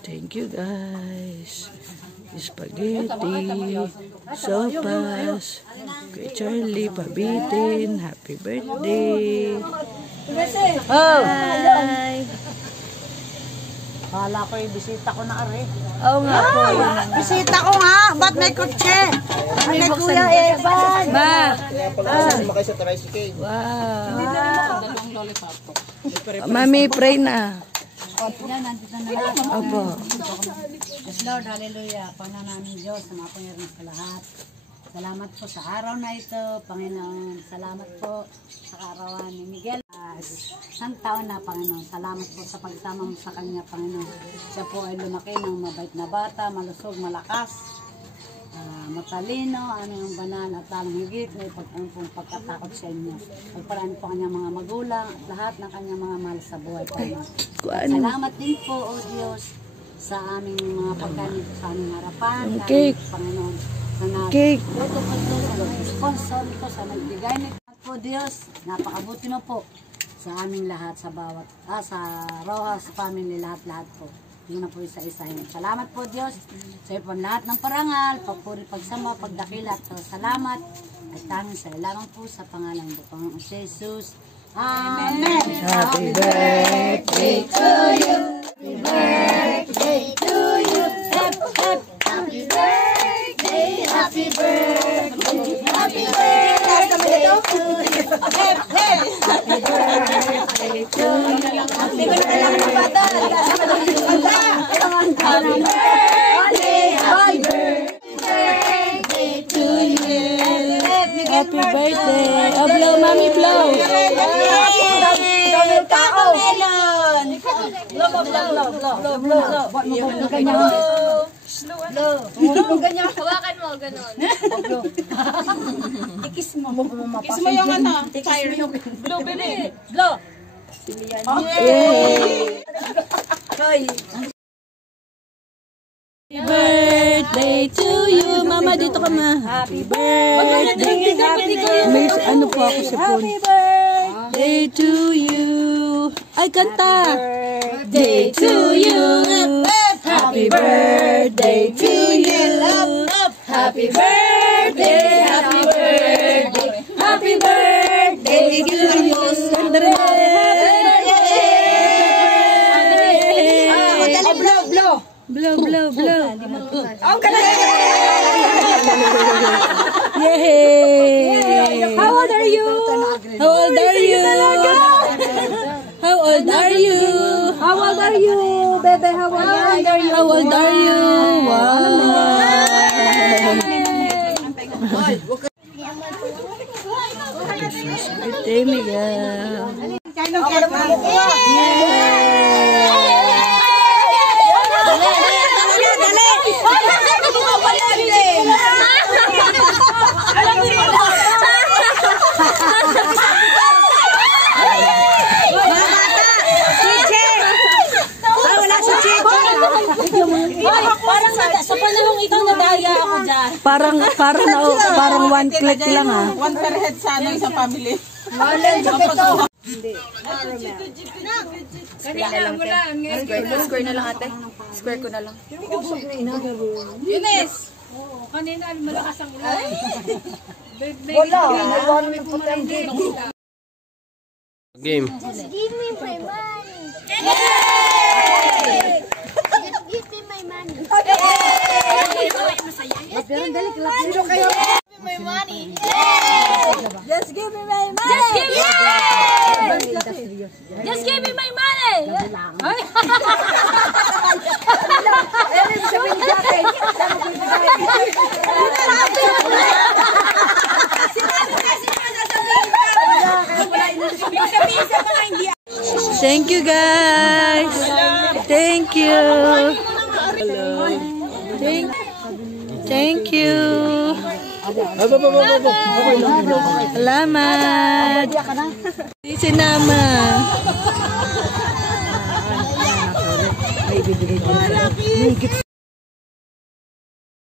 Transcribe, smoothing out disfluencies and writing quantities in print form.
Thank you guys. Spaghetti, sopas, kay Charlie, pabitin, happy birthday. Oh! Hi! Hala ko yung bisita ko na are. Oo nga po. Bisita ko nga! Ba't may kutse? May Kuya Evan! Ma! Sumakay sa tricycle. Wow! Mami, pray na. Yan, nandito na lahat. Opo. Yes, Lord, hallelujah. Panginoon namin Diyos, sa mga pangyarihan sa lahat. Salamat po sa araw na ito, Panginoon. Salamat po sa kaarawan ni Miguel. Isang taon na, Panginoon. Salamat po sa pagsama mo sa kanya, Panginoon. Siya po ay lumaki ng mabait na bata, malusog, malakas, matalino, ang banal at lalong higit na pagkatakot sa inyo. Pagparaan po kanyang mga magulang at lahat ng kanyang mga mahal sa buhay, Panginoon. Salamat din po, O Diyos, sa aming mga pagkain sa aming harapan. Cake. Panginoon, na Cake. Ito po Diyos, sa sponsor nito, sa nagbigay nito po Diyos, napakabuti mo po sa aming lahat, sa bawat, sa Rojas family, lahat-lahat po. Yun na po isa-isahin. Salamat po Diyos sa iyo po lahat ng parangal, pagpuri, pagsamba, pagdakila at salamat at tanging sa lamang po sa pangalan ng Panginoon Jesus. Amen. Happy birthday to you. Happy birthday to you. Hep, hep. Happy birthday, happy birthday, happy birthday to you. Hep, hep. Happy birthday to you. Happy birthday to you. Happy birthday. Oh, blow, Mami, blow. Hawakan mo, ganun. Ikis mo. Kiss mo yung ano, fire. Blow, bili. Blow. Yay! Happy birthday to you. Mama, dito ka ma. Happy birthday. May ano po ako sa phone. Happy birthday to you. Ay, kanta. Day to you. Happy birthday to you. Happy birthday. Happy birthday. Happy birthday to you. Sandre. Blow, blow, blow. Oh, yay! How old are you? How old are you? How old are you? How old are you, bebe? How old are you? How old are you? Wow! Birthday, Miguel. Sa panahong ito, nadaya ako dyan. Parang one click lang ah. One per head sa ano, isang family. Square na lang ate. Square ko na lang. Yunes! Kanina, malakas ang ulan. Wala. Game. Just give me my money. Just give me my money. Sino kayo? My money. Just give me my money. Just give me! Just give me my money! Ay! Ano sabihin niya akin? Thank you guys. Thank you. Thank you. Salamat. Si Nama. May bibigay din. May gift